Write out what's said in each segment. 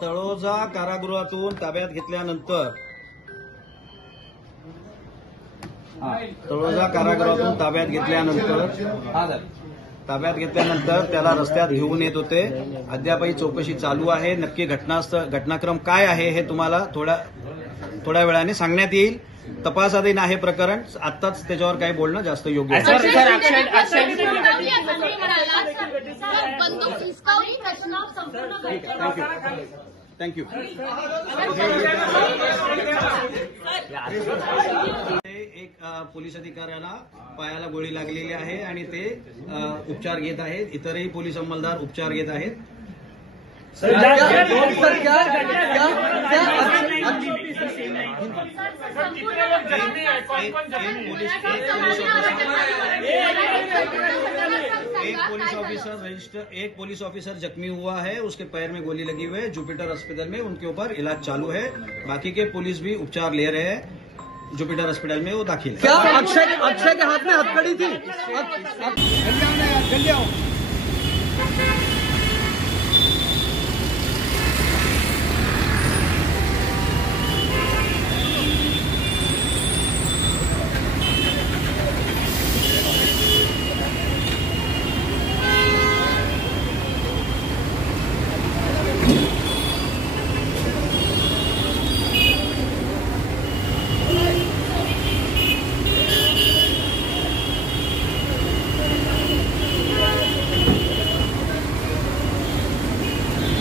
तळोजा कारागृहातून ताब्यात घेतल्यानंतर त्याला रस्त्यात घेऊन येत होते. अद्यापही चौकशी चालू आहे. नक्की घटनाक्रम काय आहे हे तुम्हाला थोड्या वेळाने सांगण्यात येईल. तपासाधीन आहे प्रकरण. आत्ताच त्याच्यावर काही बोलणं जास्त योग्य नाही. थँक्यू. एक पोलीस अधिकाऱ्याला पायाला गोळी लागलेली आहे आणि ते उपचार घेत आहेत. इतरही पोलीस अंमलदार उपचार घेत आहेत. एक पुलिस ऑफिसर जख्मी हुआ है. उसके पैर में गोली लगी हुई है. जुपिटर अस्पताल में उनके ऊपर इलाज चालू है. बाकी के पुलिस भी उपचार ले रहे हैं. जुपिटर अस्पताल में वो दाखिल है. क्या अक्षय के हाथ में हथकड़ी थी? जल्दी आओ.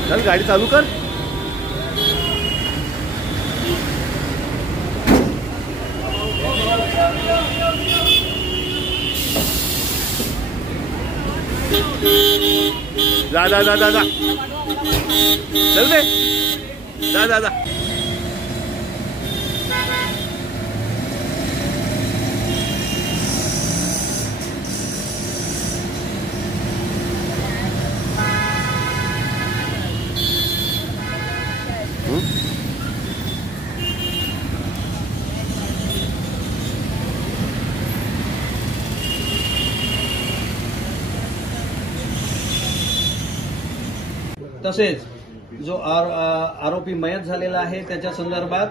चल गाड़ी चालू कर. जा जा जा जा जा. चल दे. जा जा जा. तसेच जो आरोपी मयत झालेला आहे त्याच्या संदर्भात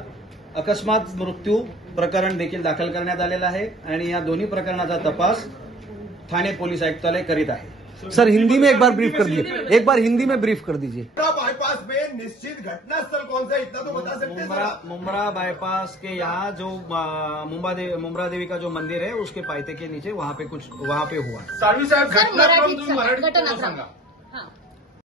अकस्मात मृत्यू प्रकरण देखील दाखल करण्यात आलेला आहे आणि या दोन्ही प्रकरणाचा तपास ठाणे पोलीस आयुक्तालय करीत आहे. सर हिंदी में एक बार ब्रीफ कर दीजिए. एक बार हिंदी में ब्रीफ कर दीजिए. बाईपास में निश्चित घटनास्थल कौन सा इतना तो बता सकते हैं. मुमरा बाईपास के यहाँ जो मुमरा देवी का जो मंदिर है उसके पायते के नीचे वहाँ पे हुआ. साळवी साहेब घटनाक्रम तुम्ही मराठीत सांगा.